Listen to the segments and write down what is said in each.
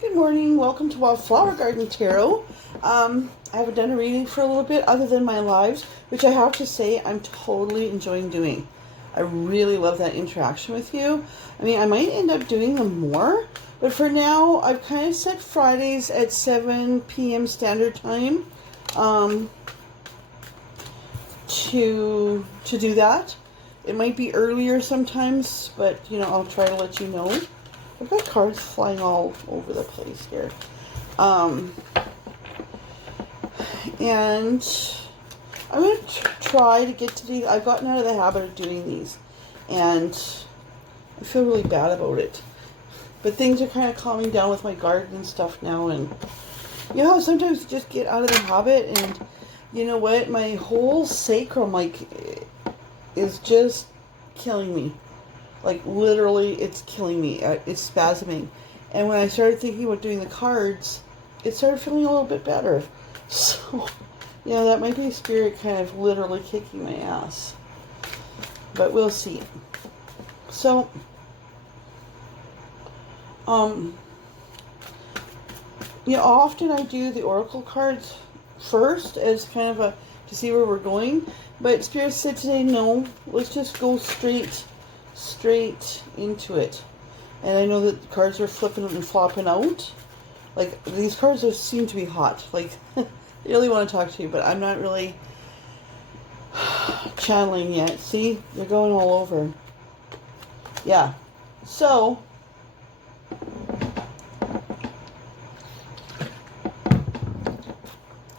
Good morning. Welcome to Wildflower Garden Tarot. I haven't done a reading for a little bit other than my lives, which I have to say I'm totally enjoying doing. I really love that interaction with you. I mean, I might end up doing them more, but for now, I've kind of set Fridays at 7 p.m. Standard Time to do that. It might be earlier sometimes, but, you know, I'll try to let you know. I've got cards flying all over the place here. And I'm going to try to get to these. I've gotten out of the habit of doing these, and I feel really bad about it. But things are kind of calming down with my garden and stuff now, and you know how sometimes you just get out of the habit, and you know what? My whole sacrum, is just killing me. Like, literally, it's killing me. It's spasming. And when I started thinking about doing the cards, it started feeling a little bit better. So, you know, that might be spirit kind of literally kicking my ass. But we'll see. So, you know, often I do the oracle cards first as kind of to see where we're going. But spirit said today, no, let's just go straight into it. And I know that the cards are flipping and flopping out. Like, these cards seem to be hot. Like, they really want to talk to you, but I'm not really channeling yet. See? They're going all over. Yeah. So,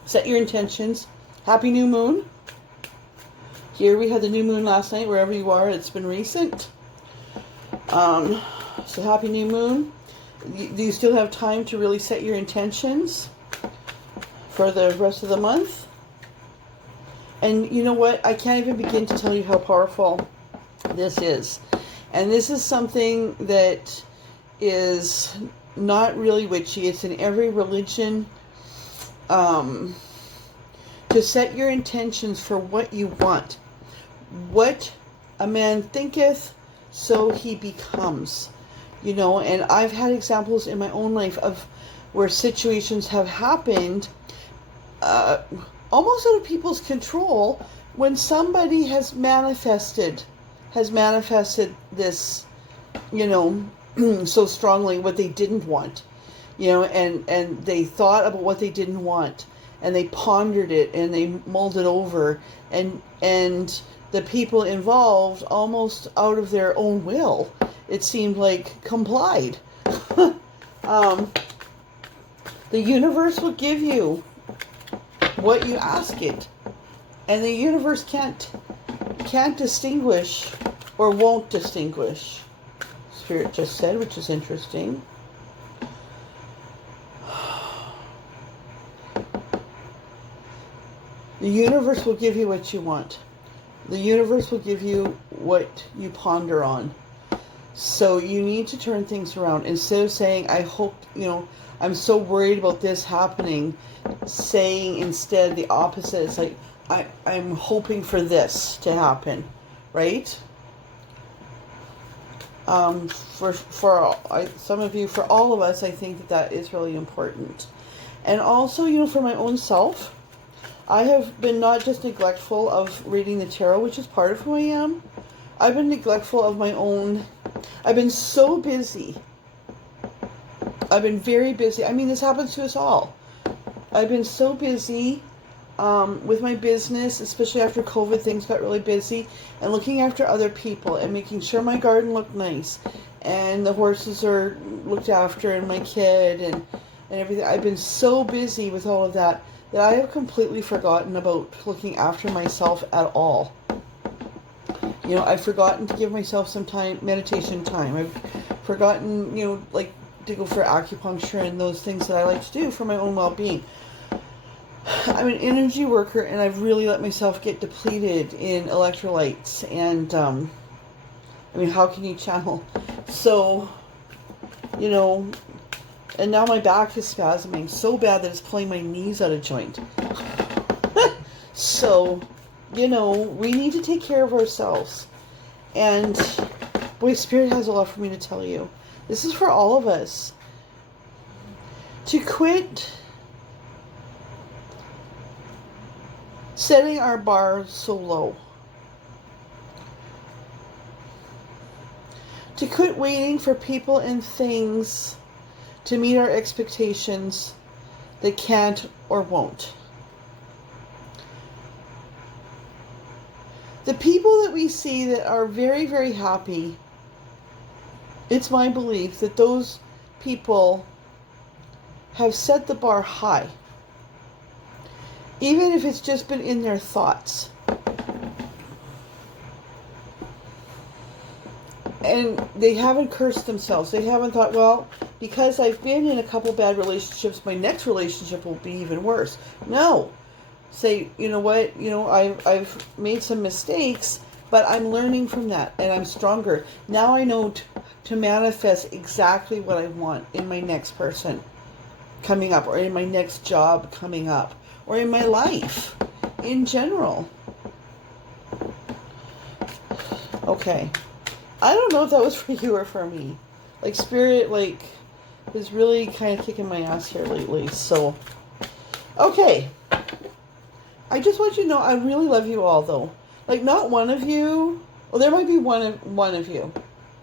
set your intentions. Happy new moon. Here we had the new moon last night, wherever you are, it's been recent. So happy new moon. Do you still have time to really set your intentions for the rest of the month? And you know what? I can't even begin to tell you how powerful this is. And this is something that is not really witchy. It's in every religion. To set your intentions for what you want. What a man thinketh, so he becomes. You know, and I've had examples in my own life of where situations have happened almost out of people's control when somebody has manifested this, you know, so strongly what they didn't want. You know, and they thought about what they didn't want, and they pondered it, and they mulled it over, and the people involved, almost out of their own will, it seemed like, complied. The universe will give you what you ask it, and the universe can't distinguish, or won't distinguish. Spirit just said, which is interesting. The universe will give you what you want. The universe will give you what you ponder on. So you need to turn things around. Instead of saying, I hope, you know, I'm so worried about this happening, saying instead the opposite. It's like, I'm hoping for this to happen, right? For some of you, for all of us, I think that is really important. And also, you know, for my own self, I have been not just neglectful of reading the tarot, which is part of who I am. I've been neglectful of my own. I've been so busy. I've been very busy. I mean, this happens to us all. I've been so busy with my business, especially after COVID, things got really busy, and looking after other people and making sure my garden looked nice and the horses are looked after and my kid and everything. I've been so busy with all of that I have completely forgotten about looking after myself at all. You know, I've forgotten to give myself some time, meditation time. I've forgotten, you know, like to go for acupuncture and those things that I like to do for my own well-being. I'm an energy worker, and I've really let myself get depleted in electrolytes. And, I mean, how can you channel? So, you know, and now my back is spasming so bad that it's pulling my knees out of joint. So, you know, we need to take care of ourselves. And, boy, Spirit has a lot for me to tell you. This is for all of us. To quit setting our bar so low. To quit waiting for people and things to meet our expectations that can't or won't. The people that we see that are very, very happy, it's my belief that those people have set the bar high. Even if it's just been in their thoughts. And they haven't cursed themselves. They haven't thought, well, because I've been in a couple bad relationships, my next relationship will be even worse. No. Say, you know what, I've made some mistakes, but I'm learning from that and I'm stronger. Now I know to manifest exactly what I want in my next person coming up, or in my next job coming up, or in my life in general. Okay. I don't know if that was for you or for me. Like, Spirit, is really kind of kicking my ass here lately. So, okay. I just want you to know I really love you all, though. Like, not one of you. Well, there might be one of you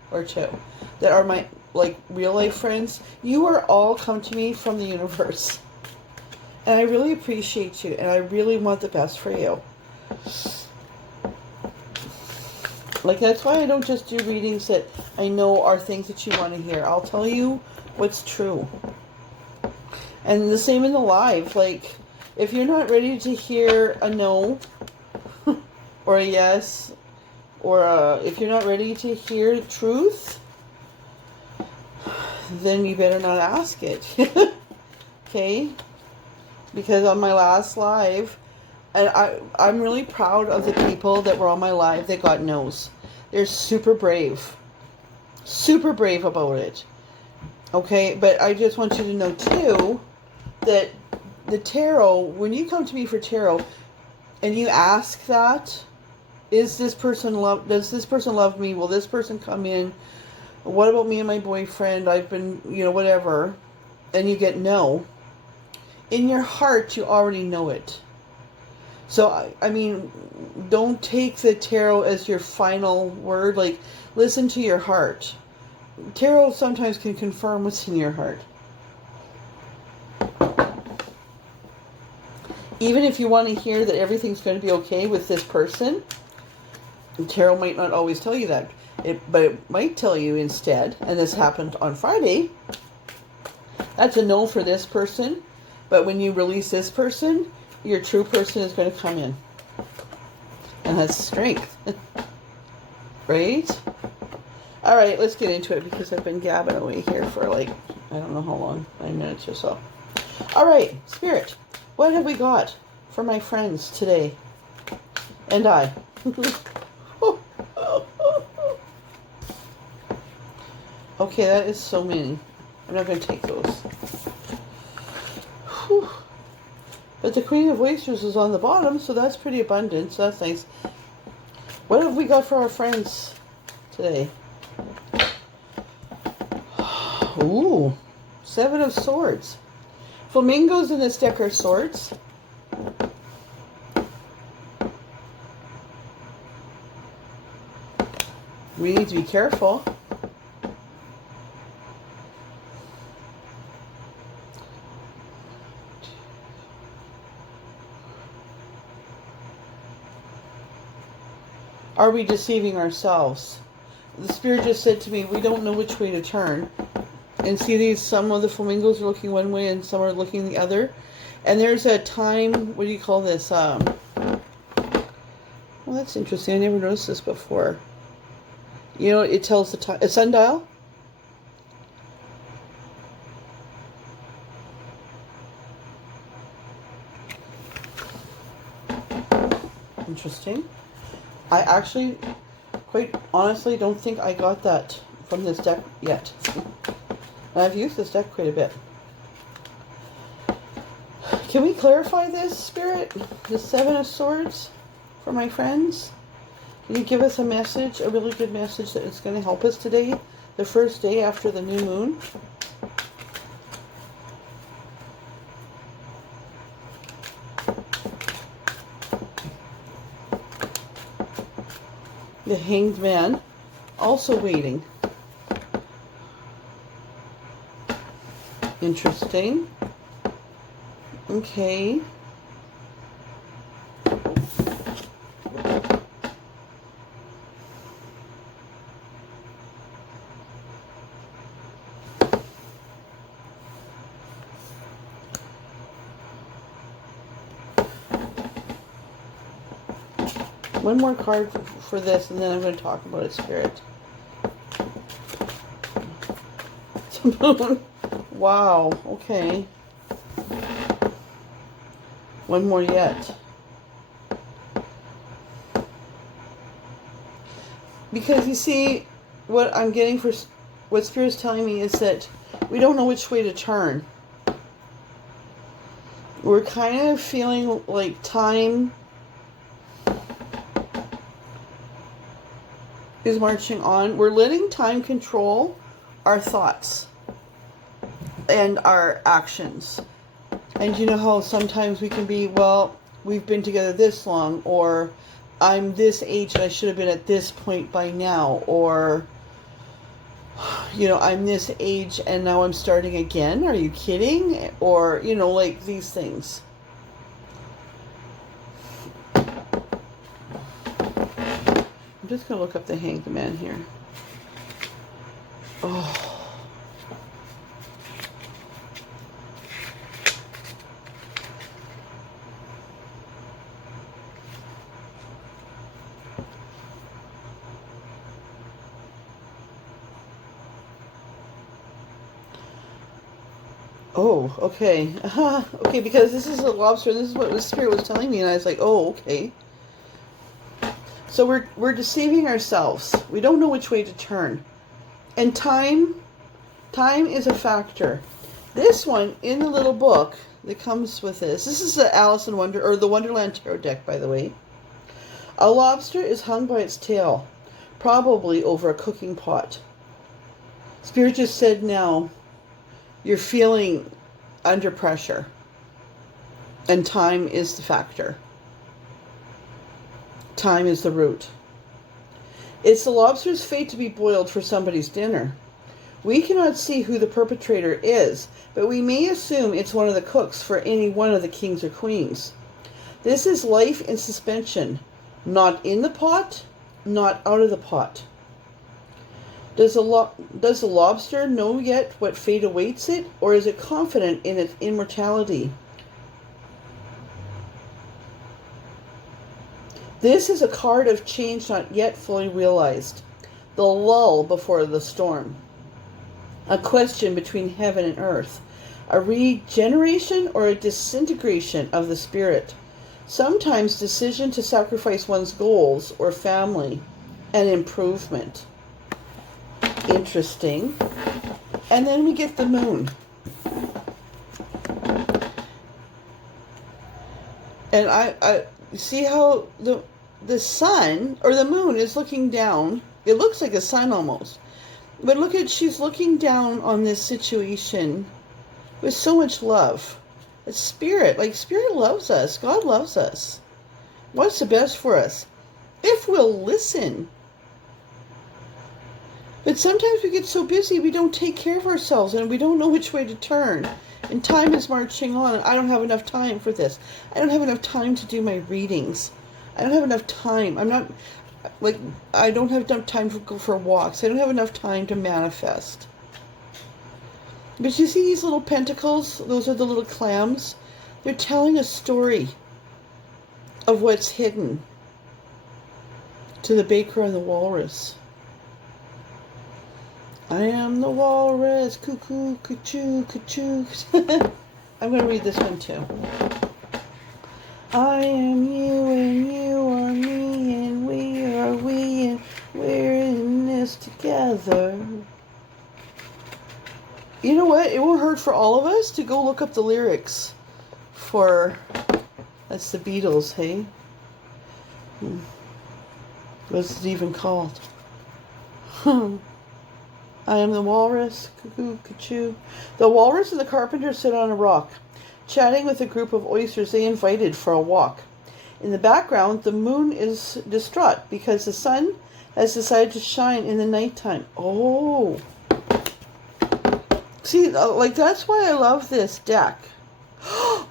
or two that are my, real life friends. You are all come to me from the universe. And I really appreciate you. And I really want the best for you. That's why I don't just do readings that I know are things that you want to hear. I'll tell you what's true. And the same in the live. If you're not ready to hear a no or a yes, or if you're not ready to hear truth, then you better not ask it. Okay? Because on my last live, and I'm really proud of the people that were on my live that got no's. They're super brave. Super brave about it. Okay? But I just want you to know, too, that the tarot, when you come to me for tarot, and you ask that, does this person love me? Will this person come in? What about me and my boyfriend? I've been, whatever. And you get no. In your heart, you already know it. So, I mean, don't take the tarot as your final word. Listen to your heart. Tarot sometimes can confirm what's in your heart. Even if you want to hear that everything's going to be okay with this person, tarot might not always tell you that. But it might tell you instead, and this happened on Friday, that's a no for this person. But when you release this person, your true person is going to come in. And that's strength. Right? Alright, let's get into it because I've been gabbing away here for I don't know how long, 9 minutes or so. Alright, Spirit, what have we got for my friends today? And I. Okay, that is so many. I'm not going to take those. Whew. But the Queen of Oysters is on the bottom, so that's pretty abundant, so that's nice. What have we got for our friends today? Ooh, 7 of Swords. Flamingos in this deck are swords. We need to be careful. Are we deceiving ourselves? The Spirit just said to me, we don't know which way to turn. And see some of the flamingos are looking one way and some are looking the other. And there's a time, what do you call this? Well, that's interesting. I never noticed this before. It tells the time. A sundial? Interesting. I actually, quite honestly, don't think I got that from this deck yet. And I've used this deck quite a bit. Can we clarify this, Spirit? The 7 of Swords for my friends? Can you give us a message, a really good message that is going to help us today, the first day after the new moon? The Hanged Man, also waiting. Interesting. Okay. One more card for this, and then I'm going to talk about it, Spirit. Wow, okay. One more yet. Because you see, what I'm getting for what Spirit's telling me is that we don't know which way to turn. We're kind of feeling like time is marching on. We're letting time control our thoughts and our actions. And you know how sometimes we can be, well, we've been together this long, or I'm this age and I should have been at this point by now, or, you know, I'm this age and now I'm starting again. Are you kidding? Or, you know, like these things. I'm just going to look up the Hanged Man here. Oh. Oh, okay. Okay, because this is a lobster, and this is what the Spirit was telling me, and I was like, oh, okay. So we're deceiving ourselves. We don't know which way to turn. And time is a factor. This one, in the little book that comes with this is the Alice in Wonder, or the Wonderland Tarot deck, by the way. A lobster is hung by its tail, probably over a cooking pot. Spirit just said now, you're feeling under pressure. And time is the factor. Time is the root. It's the lobster's fate to be boiled for somebody's dinner. We cannot see who the perpetrator is, but we may assume it's one of the cooks for any one of the kings or queens. This is life in suspension, not in the pot, not out of the pot. Does the lobster know yet what fate awaits it, or is it confident in its immortality? This is a card of change not yet fully realized, the lull before the storm, a question between heaven and earth, a regeneration or a disintegration of the spirit, sometimes decision to sacrifice one's goals or family, an improvement. Interesting. And then we get the moon. And I see how the sun or the moon is looking down. It looks like a sun almost. But look at, she's looking down on this situation with so much love. It's Spirit. Like, Spirit loves us. God loves us. What's the best for us? If we'll listen. But sometimes we get so busy we don't take care of ourselves and we don't know which way to turn. And time is marching on, and I don't have enough time for this. I don't have enough time to do my readings. I don't have enough time. I don't have enough time to go for walks. I don't have enough time to manifest. But you see these little pentacles? Those are the little clams. They're telling a story of what's hidden to the baker and the walrus. I am the walrus, cuckoo, cuckoo, cuckoo. I'm going to read this one too. I am you and you are me and we are we and we're in this together. You know what? It won't hurt for all of us to go look up the lyrics for, that's the Beatles, hey? What's it even called? I am the walrus, cuckoo, cuckoo. The walrus and the carpenter sit on a rock, chatting with a group of oysters they invited for a walk. In the background, the moon is distraught because the sun has decided to shine in the nighttime. Oh. See, like, that's why I love this deck.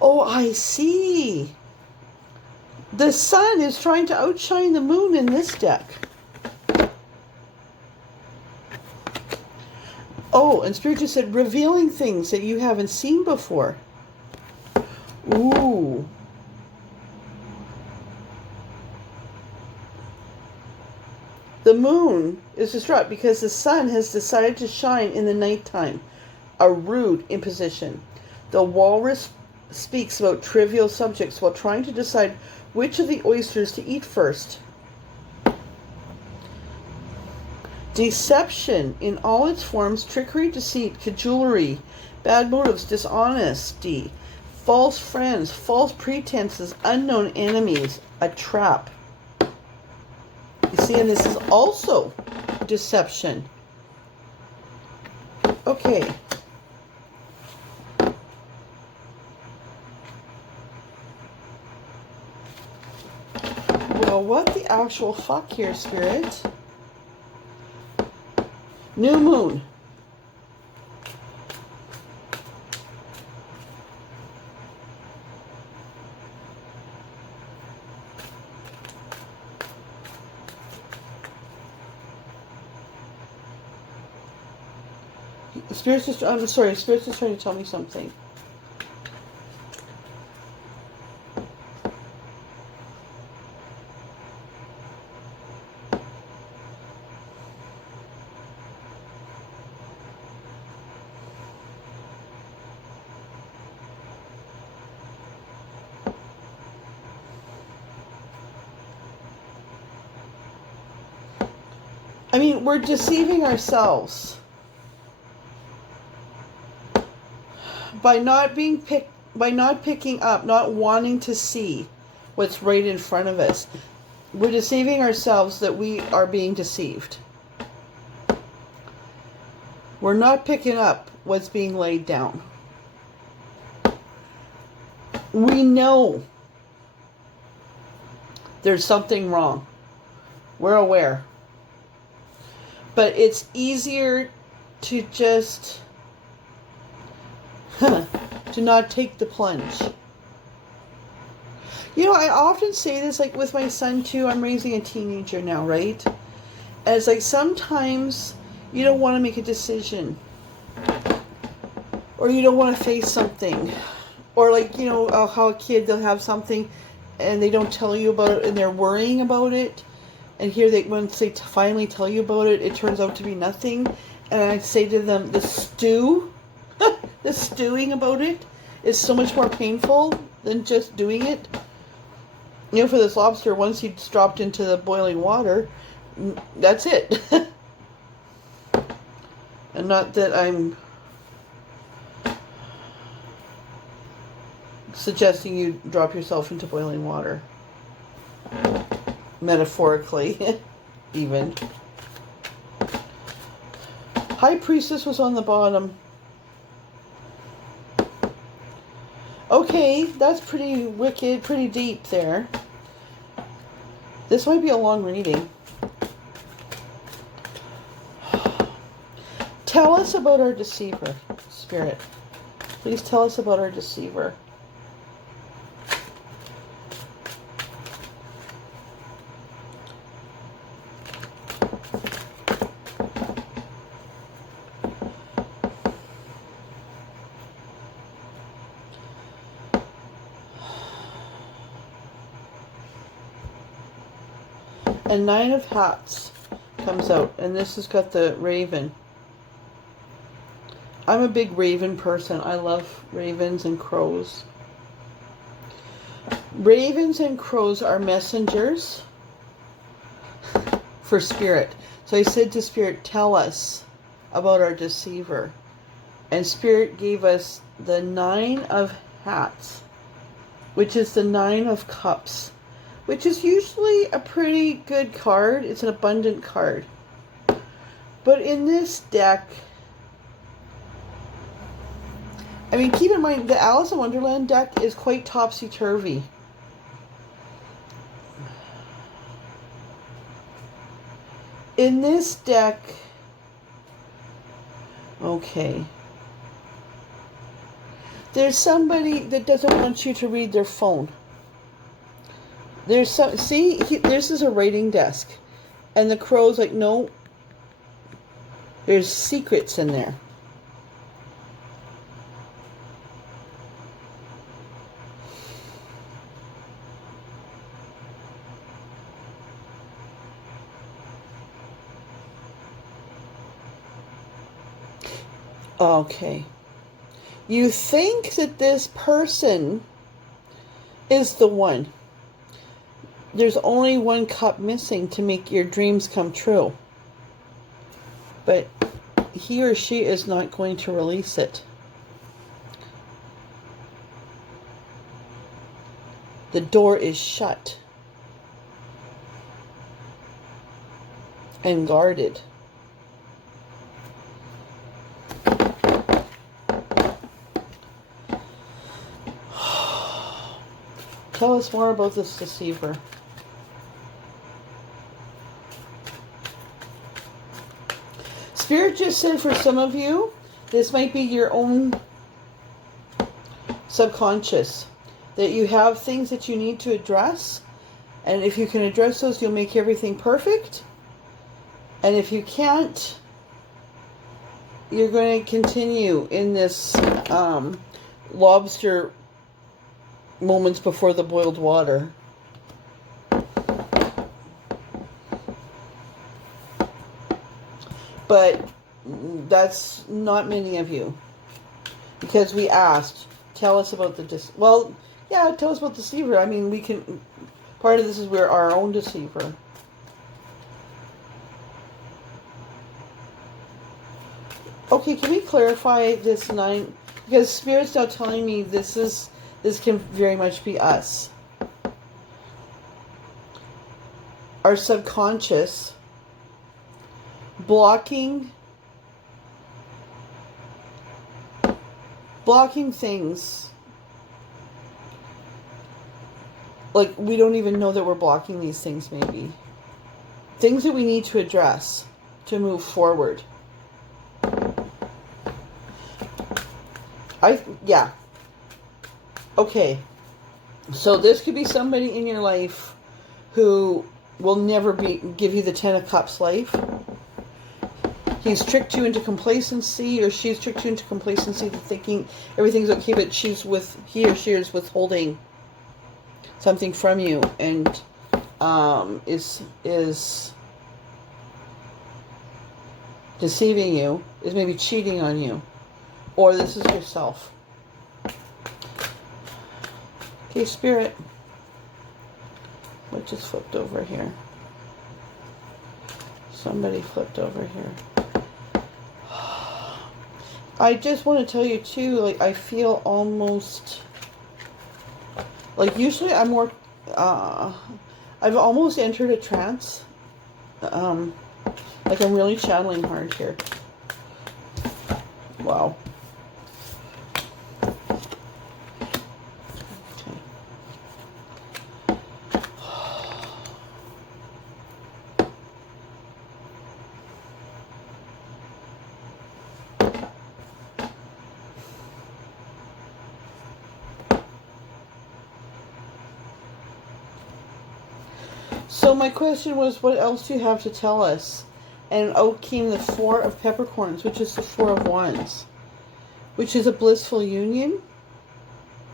Oh, I see. The sun is trying to outshine the moon in this deck. Oh, and Spirit just said, revealing things that you haven't seen before. Ooh. The moon is distraught because the sun has decided to shine in the nighttime. A rude imposition. The walrus speaks about trivial subjects while trying to decide which of the oysters to eat first. Deception in all its forms, trickery, deceit, cajolery, bad motives, dishonesty, false friends, false pretenses, unknown enemies, a trap. You see, and this is also deception. Okay. Well, what the actual fuck here, Spirit? New moon. Spirit's just, I'm sorry, Spirit's just trying to tell me something. I mean, we're deceiving ourselves by not picking up, not wanting to see what's right in front of us. We're deceiving ourselves that we are being deceived. We're not picking up what's being laid down. We know there's something wrong. We're aware. But it's easier to just to not take the plunge. You know, I often say this, like with my son too. I'm raising a teenager now, right? And it's like sometimes you don't want to make a decision, or you don't want to face something, or like, you know, how a kid, they'll have something and they don't tell you about it and they're worrying about it. And here, once they finally tell you about it, it turns out to be nothing. And I say to them, the stewing about it is so much more painful than just doing it. You know, for this lobster, once he's dropped into the boiling water, that's it. And not that I'm suggesting you drop yourself into boiling water. Metaphorically, even. High Priestess was on the bottom. Okay, that's pretty wicked, pretty deep there. This might be a long reading. Tell us about our deceiver, Spirit. Please tell us about our deceiver. And Nine of Hats comes out, and this has got the raven. I'm a big raven person. I love ravens and crows. Ravens and crows are messengers for Spirit. So I said to Spirit, tell us about our deceiver. And Spirit gave us the Nine of Hats, which is the Nine of Cups, which is usually a pretty good card. It's an abundant card. But in this deck, I mean, keep in mind, the Alice in Wonderland deck is quite topsy-turvy. In this deck, okay, there's somebody that doesn't want you to read their phone. There's some, see, this is a writing desk. And the crow's like, no, there's secrets in there. Okay. You think that this person is the one. There's only one cup missing to make your dreams come true. But he or she is not going to release it. The door is shut and guarded. Tell us more about this deceiver. Spirit just said for some of you, this might be your own subconscious. That you have things that you need to address. And if you can address those, you'll make everything perfect. And if you can't, you're going to continue in this lobster moments before the boiled water. But that's not many of you. Because we asked, tell us about the well, yeah, tell us about the deceiver. I mean, we can, part of this is we're our own deceiver. Okay, can we clarify this 9? Because Spirit's now telling me this can very much be us. Our subconscious blocking things. Like, we don't even know that we're blocking these things, maybe. Things that we need to address to move forward. Yeah. Okay. So this could be somebody in your life who will never give you the 10 of Cups life. He's tricked you into complacency, or she's tricked you into complacency to thinking everything's okay, but he or she is withholding something from you, and is deceiving you, is maybe cheating on you, or this is yourself. Okay, Spirit, what just flipped over here? Somebody flipped over here. I just want to tell you too, like, I feel almost, like, usually I'm more, I've almost entered a trance. Like, I'm really channeling hard here. Wow. So my question was, what else do you have to tell us? And out came the 4 of Peppercorns, which is the 4 of Wands, which is a blissful union,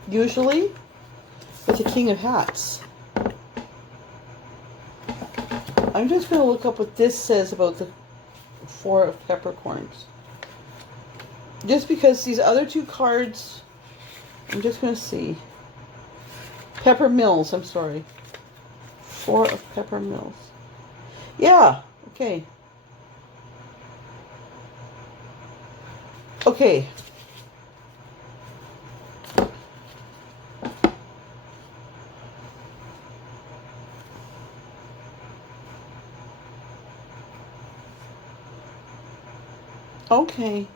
usually, with the King of Hats. I'm just going to look up what this says about the 4 of Peppercorns. Just because these other 2 cards, I'm just going to see. Pepper Mills, I'm sorry. 4 of Pepper Mills. Yeah, okay. Okay. Okay.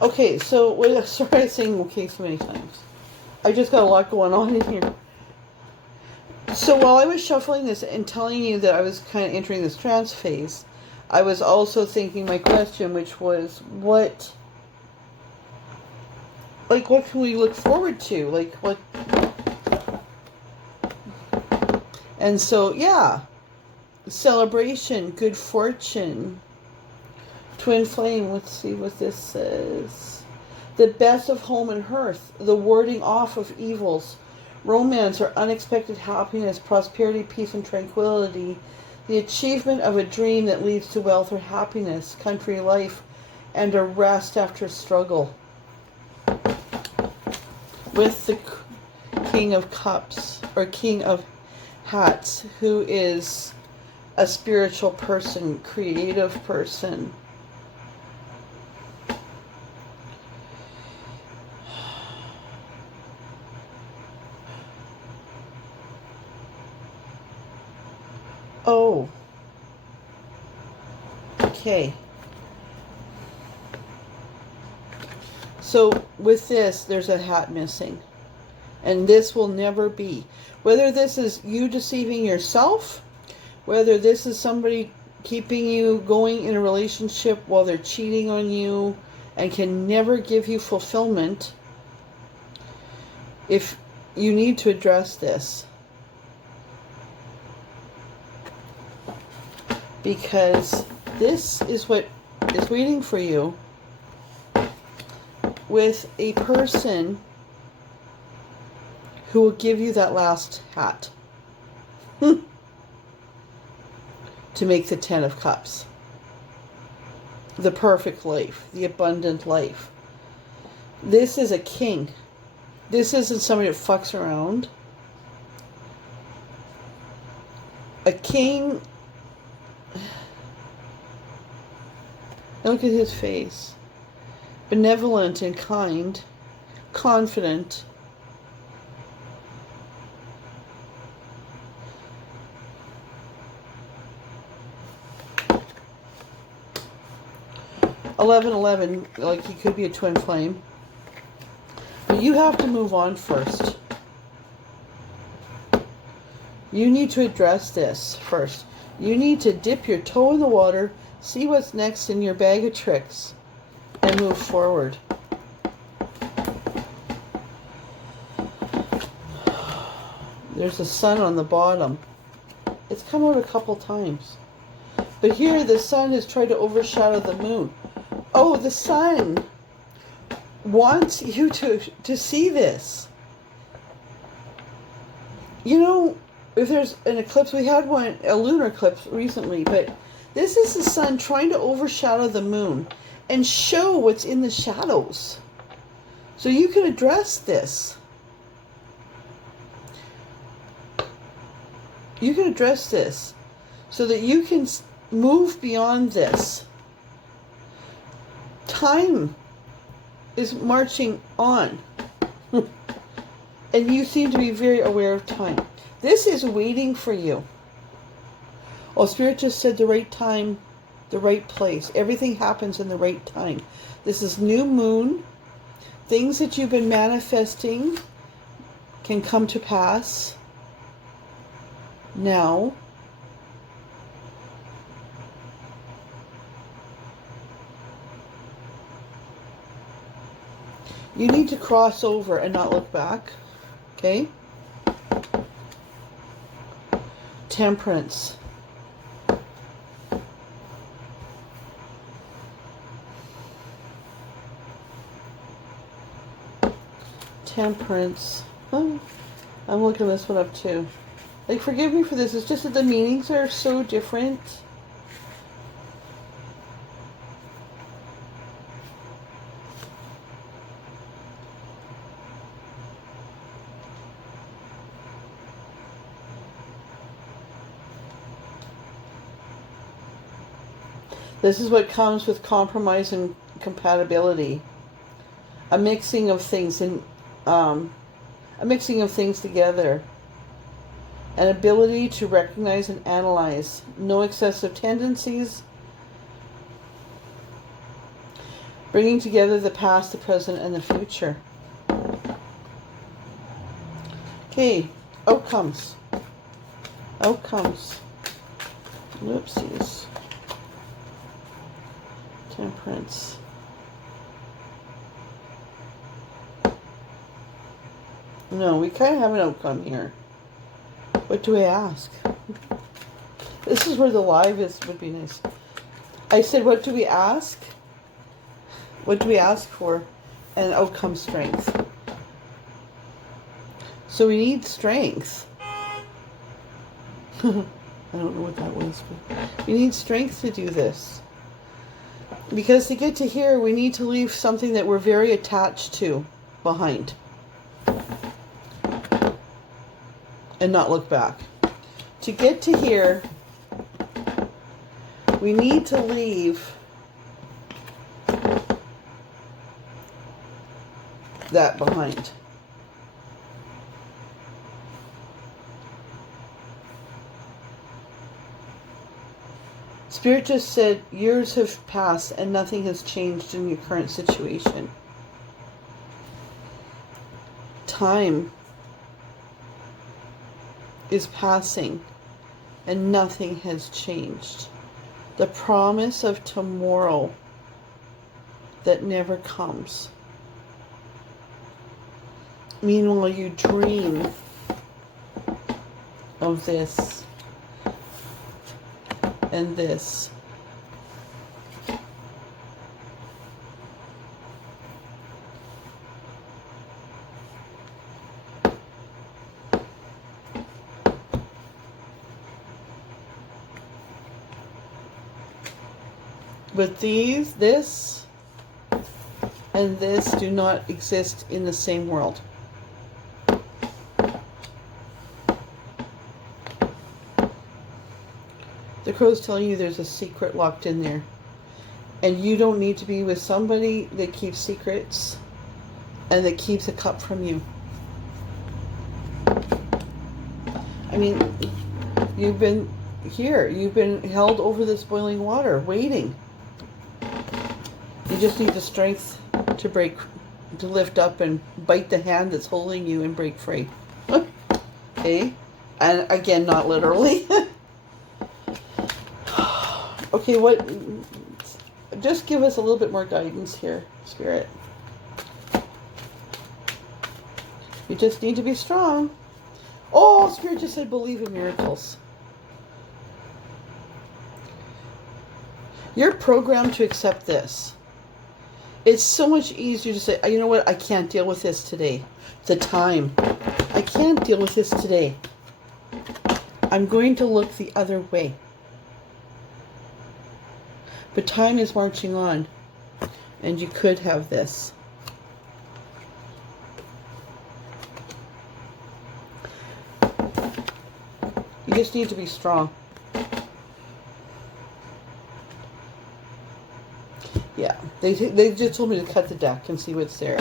Okay, so, sorry I'm saying okay so many times. I just got a lot going on in here. So while I was shuffling this and telling you that I was kind of entering this trance phase, I was also thinking my question, which was, what can we look forward to? Like, what? And so, yeah, celebration, good fortune, twin flame. Let's see what this says. The best of home and hearth, the warding off of evils, romance or unexpected happiness, prosperity, peace, and tranquility, the achievement of a dream that leads to wealth or happiness, country life, and a rest after struggle. With the King of Cups, or King of Hats, who is a spiritual person, creative person. Oh. Okay. So with this, there's a hat missing. And this will never be. Whether this is you deceiving yourself, whether this is somebody keeping you going in a relationship while they're cheating on you and can never give you fulfillment, if you need to address this. Because this is what is waiting for you with a person who will give you that last hat to make the 10 of Cups. The perfect life, the abundant life. This is a king. This isn't somebody that fucks around. A king. Look at his face. Benevolent and kind. Confident. $1111, like he could be a twin flame. But you have to move on first. You need to address this first. You need to dip your toe in the water, see what's next in your bag of tricks, and move forward. There's a sun on the bottom. It's come out a couple times. But here the sun has tried to overshadow the moon. Oh, the sun wants you to see this. You know, if there's an eclipse, we had one, a lunar eclipse recently, but this is the sun trying to overshadow the moon and show what's in the shadows. So you can address this. You can address this so that you can move beyond this. Time is marching on. And you seem to be very aware of time. This is waiting for you. Oh, Spirit just said the right time, the right place. Everything happens in the right time. This is new moon. Things that you've been manifesting can come to pass now. You need to cross over and not look back. Okay? Temperance. Temperance. Oh, I'm looking this one up too. Like, forgive me for this. It's just that the meanings are so different. This is what comes with compromise and compatibility. A mixing of things together. An ability to recognize and analyze. No excessive tendencies. Bringing together the past, the present, and the future. Okay, outcomes. Outcomes. Whoopsies. Temperance. No, we kind of have an outcome here. What do we ask? This is where the live is, would be nice. I said, what do we ask? What do we ask for? And outcome strength. So we need strength. I don't know what that was, but we need strength to do this. Because to get to here, we need to leave something that we're very attached to behind. And not look back. To get to here, we need to leave that behind. Spirit just said, years have passed and nothing has changed in your current situation. Time is passing and nothing has changed. The promise of tomorrow that never comes. Meanwhile, you dream of this and this. But this, and this do not exist in the same world. The crow's telling you there's a secret locked in there. And you don't need to be with somebody that keeps secrets and that keeps a cup from you. I mean, you've been here. You've been held over this boiling water, waiting. You just need the strength to break, to lift up and bite the hand that's holding you and break free. Okay? And again, not literally. Okay, what? Just give us a little bit more guidance here, Spirit. You just need to be strong. Oh, Spirit just said believe in miracles. You're programmed to accept this. It's so much easier to say, you know what, I can't deal with this today. The time. I can't deal with this today. I'm going to look the other way. But time is marching on. And you could have this. You just need to be strong. Yeah, they just told me to cut the deck and see what's there.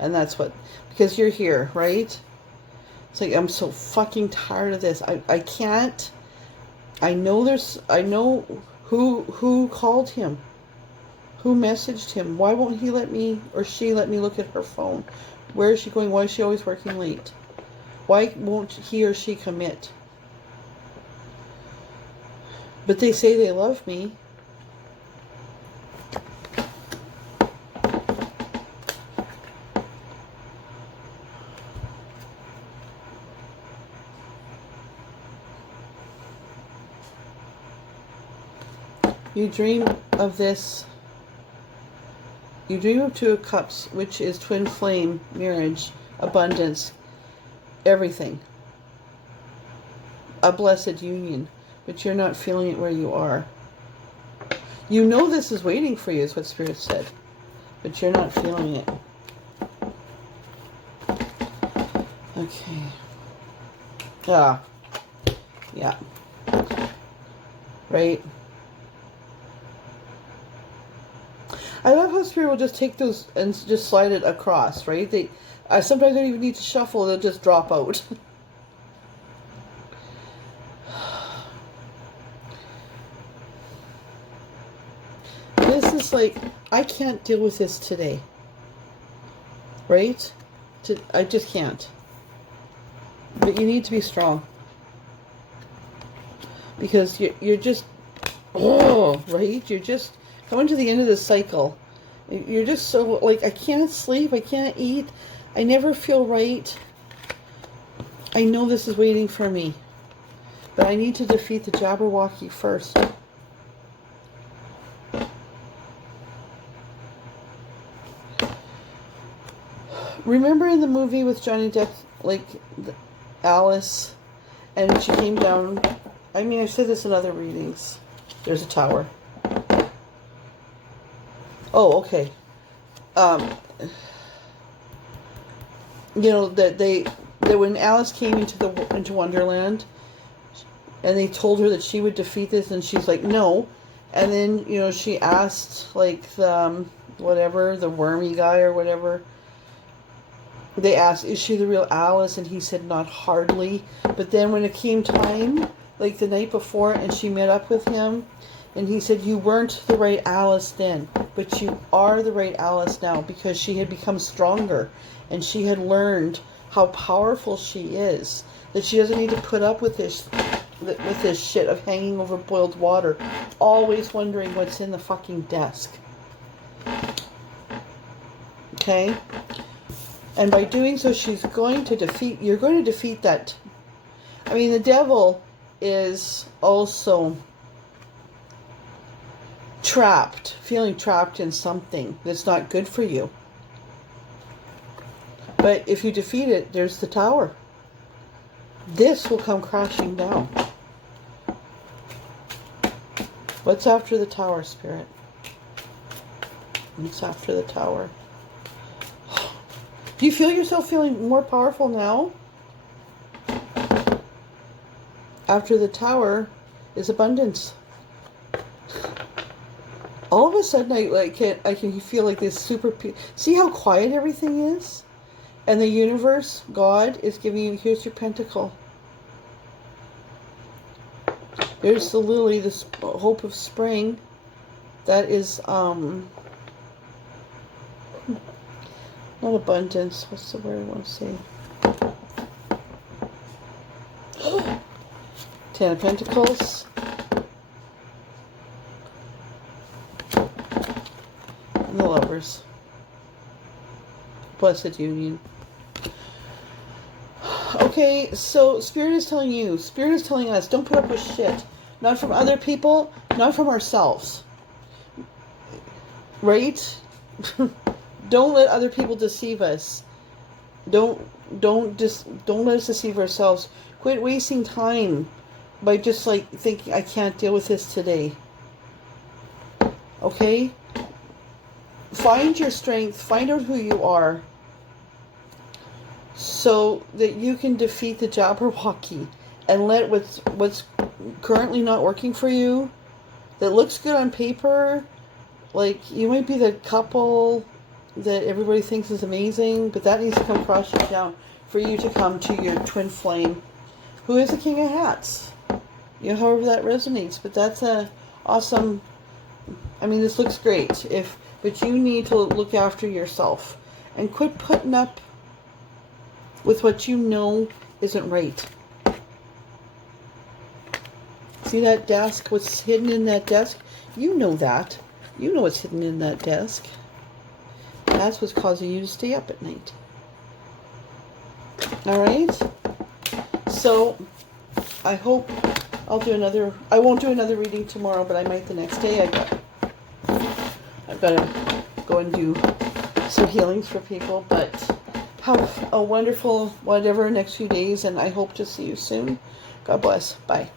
And that's what, because you're here, right? It's like, I'm so fucking tired of this. I can't, I know who called him, who messaged him. Why won't he let me, or she let me look at her phone? Where is she going? Why is she always working late? Why won't he or she commit? But they say they love me. You dream of this. You dream of Two of Cups, which is twin flame, marriage, abundance, everything. A blessed union. But you're not feeling it where you are. You know this is waiting for you, is what Spirit said. But you're not feeling it. Okay. Ah. Yeah. Right? I love how Spirit will just take those and just slide it across, right? They sometimes don't even need to shuffle, they'll just drop out. This is like, I can't deal with this today. Right? I just can't. But you need to be strong. because you're just, oh, right? You're just coming to the end of the cycle. You're just so, like, I can't sleep, I can't eat, I never feel right. I know this is waiting for me, but I need to defeat the Jabberwocky first. Remember in the movie with Johnny Depp, like, Alice, and she came down, I mean, I've said this in other readings. There's a tower. Oh, okay. You know, that when Alice came into Wonderland, and they told her that she would defeat this, and she's like, no. And then, you know, she asked, like, the, whatever, the wormy guy or whatever, they asked, is she the real Alice? And he said, not hardly. But then when it came time, like the night before, and she met up with him, and he said, you weren't the right Alice then, but you are the right Alice now, because she had become stronger, and she had learned how powerful she is, that she doesn't need to put up with this shit of hanging over boiled water, always wondering what's in the fucking desk. Okay? And by doing so, you're going to defeat that. I mean, the devil is also feeling trapped in something that's not good for you. But if you defeat it, there's the tower. This will come crashing down. What's after the tower, Spirit? What's after the tower? Do you feel yourself feeling more powerful now? After the tower is abundance. All of a sudden, I can feel like this super. See how quiet everything is, and the universe, God, is giving you. Here's your pentacle. There's the lily, the hope of spring. That is not abundance. What's the word I want to say? Ten of Pentacles. And the Lovers. Blessed union. Okay, so Spirit is telling you, Spirit is telling us, don't put up with shit. Not from other people, not from ourselves. Right? Don't let other people deceive us. Don't let us deceive ourselves. Quit wasting time by just like thinking, I can't deal with this today. Okay? Find your strength, find out who you are, so that you can defeat the Jabberwocky, and let what's currently not working for you, that looks good on paper, like you might be the couple that everybody thinks is amazing, but that needs to come crashing down for you to come to your twin flame, who is the King of Hats. You know, however that resonates, but that's a awesome. I mean, this looks great. But you need to look after yourself and quit putting up with what you know isn't right. See that desk? What's hidden in that desk? You know that. You know what's hidden in that desk. That's what's causing you to stay up at night. Alright? So, I hope I'll do another. I won't do another reading tomorrow, but I might the next day. I've got to go and do some healings for people. But have a wonderful whatever next few days, and I hope to see you soon. God bless. Bye.